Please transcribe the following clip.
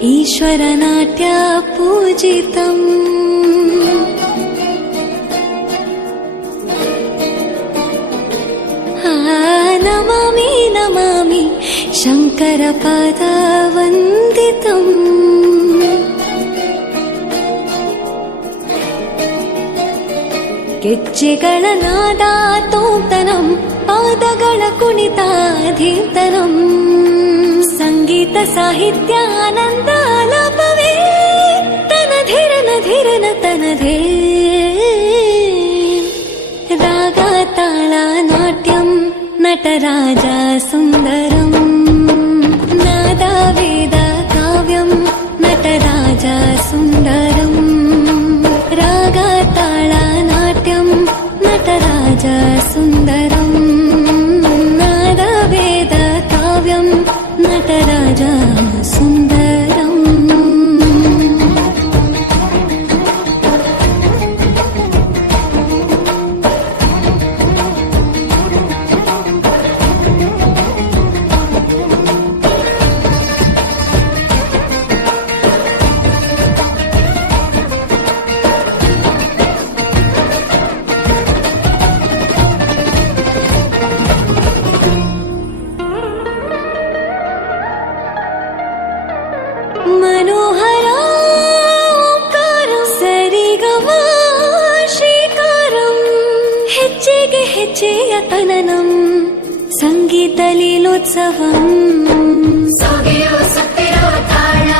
ईश्वरनाट्य पूजितम् नमामि नमामि शङ्करपादवन्दितम् ಗೆಜ್ಜೆಗಳ ನಾದ ತೋಂತನಂ ಪಾದಗಳ ಕುಣಿತಾಧೀತನಂ ಸಂಗೀತ ಸಾಹಿತ್ಯ ಆನಂದ ಆಲಾಪವೇ ತನಧಿರನ ಧಿರನ ತನಧೇ ರಾಗ ತಾಳ ನಾಟ್ಯಂ ನಟರಾಜ ಸುಂದರಂ ನಾದ ವೇದ ಕಾವ್ಯಂ ನಟರಾಜ ಸುಂದರಂ ರಾಗ ತಾಳ ನಾಟ್ಯಂ ನಟರಾಜ ಸುಂದರಂ ನಾದ ವೇದ ಕಾವ್ಯಂ ನಟರಾಜ ಸುಂದರಂ मनोहरा ओंकारं सरिगमा ಶ್ರೀಕಾರಂ ಹೆಜ್ಜೆಗೆ ಹೆಜ್ಜೆಯ ತನನಂ ಸಂಗೀತ ಲೀಲೋತ್ಸವಂ ಸೊಗೆಯೋ ಸುತ್ತಿರೋ ತಾಳ